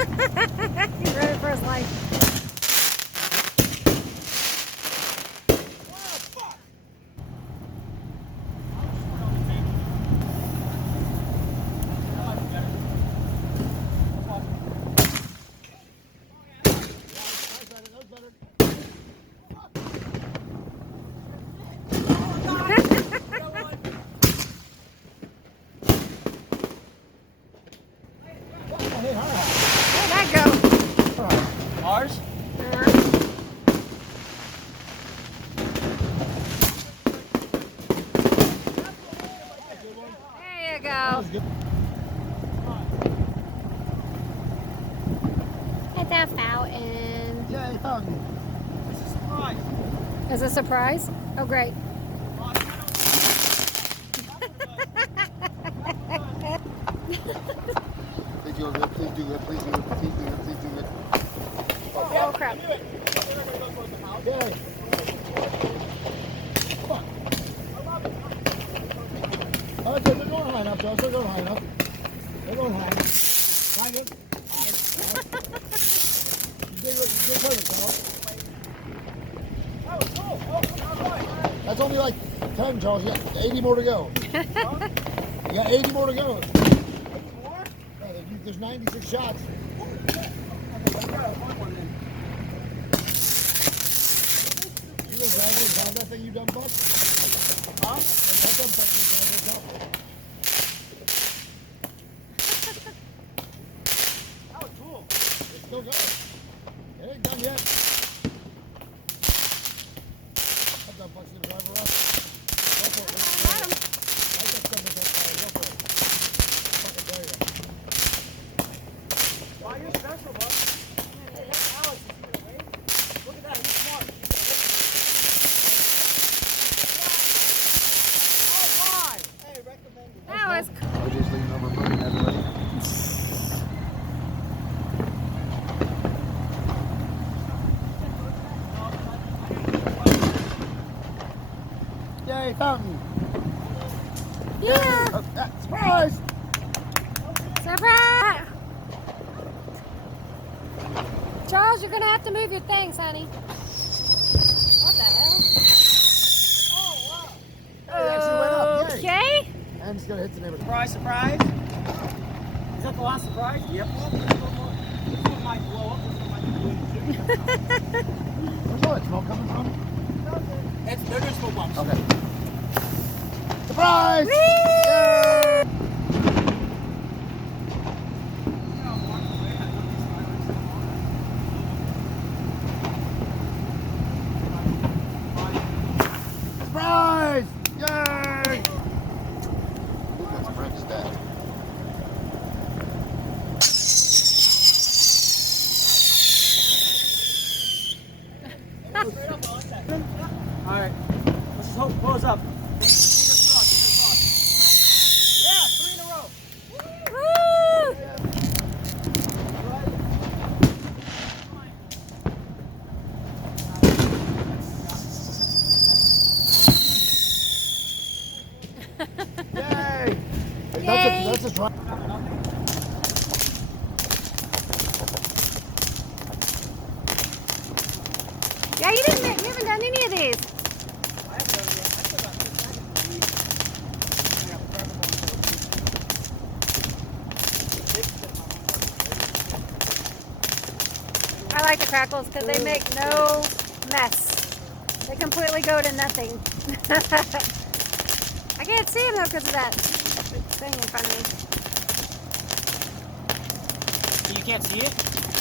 He's ready for his life. Where'd that go? Ours? There you go. At that fountain. Yay, fountain. It's a surprise. Is it a surprise? Oh, great. Please do good, please do good, please do good, please do good, please do good. Oh, crap. Yay. Okay, they're going high enough, Joe. They're going high enough. They're going high. High good. High. Good target, Joe. That's only like 10, Charles. You got 80 more to go. You got 80 more to go. Yeah, there's 96 shots. You gonna drive that thing, you dumb fuck? Huh? That dumb fuck is gonna go top. That was cool. It's still going. It ain't done yet. That dumb fuck's gonna drive around. Go for it. Got him. I just done with that fire. Go for it. Fucking dare you. Wow, you're special, bud. Hey, that's Alex. Look at that. He's smart. Oh, my. Hey, recommended. That was cool. I was just leaning over looking at everybody. Yay, fountain. Yeah. Surprise! Surprise! Charles, you're going to have to move your things, honey. What the hell? It actually went up. Yay. Okay. And it's gonna hit the neighborhood. Surprise, surprise. Is that the last surprise? Yep. This one might blow up. This one might be Where's all that smoke coming from? They're just smoke bombs. Okay. Surprise! Whee! Yay! Surprise! Yay! I think that's Brent's dad. All right. Let's just hope it blows up. Fingers crossed, fingers crossed. Yeah, 3 in a row. Woo! Yay! Yay. That's a try. Yeah, you haven't done any of these. I like the crackles because they make no mess. They completely go to nothing. I can't see them though because of that thing in front of me. So you can't see it?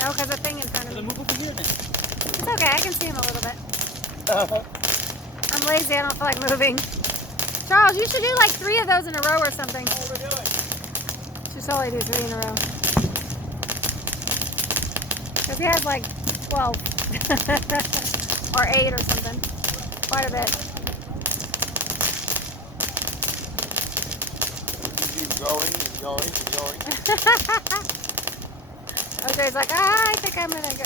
No, because the thing in front of Then me. move over here then. It's okay, I can see them a little bit. I'm lazy, I don't feel like moving. Charles, you should do like 3 of those in a row or something. What we're doing. Just only do 3 in a row. Because he has like 12. Or 8 or something. Quite a bit. Keep going and going and going. OJ's like, I think I'm gonna go.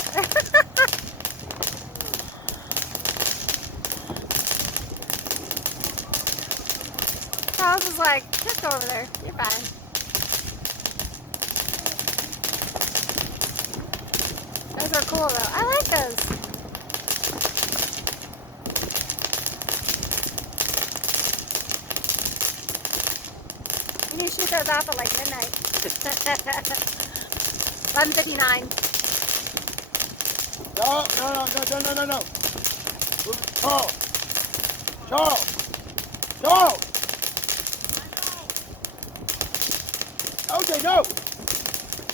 Charles is like, just go over there. You're fine. Those are cool though. I like those. You need to shoot those off at like midnight. 11:59. No. Charles. Okay, no.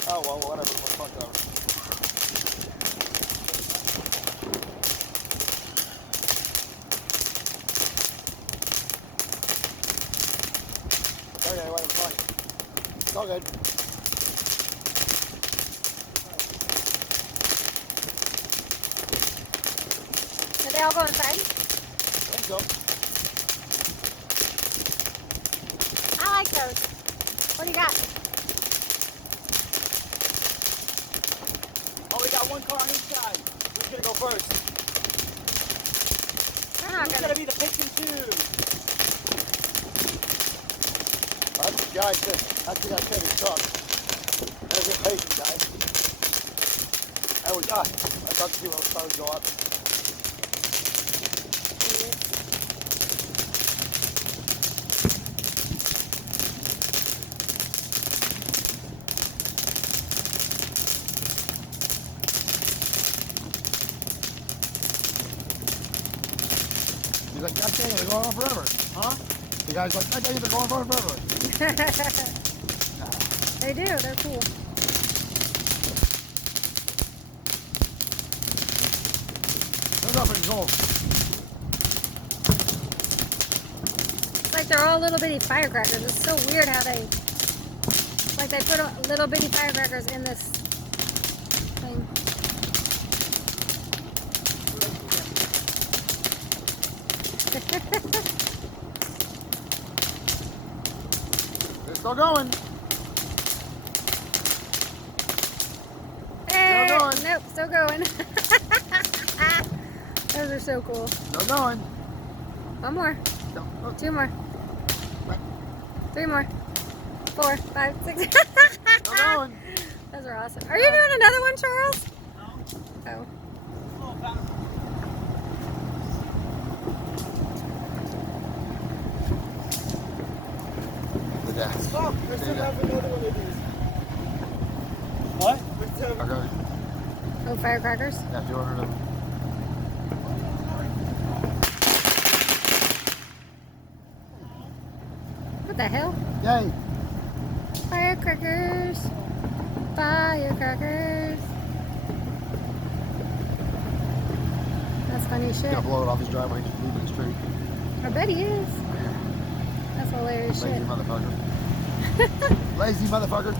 Oh, well, whatever. Fuck over. Okay, whatever. Fine. It's all good. Did they all go inside? I think so. I like those. What do you got? Oh, we got one car on each side. Who's gonna go first? They're not Who's gonna. gonna be the pick and choose? That's the guy said. That's the guy said his truck. There's a patient guy. I thought the people started to go up. He's like, God dang it, they're going on forever. Huh? The guy's like, God dang it, they're going on forever. They do. They're cool. They're not pretty cool. It's like they're all little bitty firecrackers. It's so weird how they, like they put little bitty firecrackers in this thing. They're still going. Hey, going. nope, still going. Those are so cool. Still going. One more. No, no. 2 more. 3 more. 4, 5, 6. Still going. Those are awesome. Are you doing another one, Charles? No. Oh. Little fountain. The death. Look, we still have another one of these. What? We still have Okay. Oh, firecrackers? Yeah, 200 of them. What the hell? Yay. Firecrackers. Firecrackers. That's funny He's shit. gonna blow it off his driveway. Just leave it straight. I bet he is. That's hilarious Lazy shit. motherfucker. Lazy motherfucker.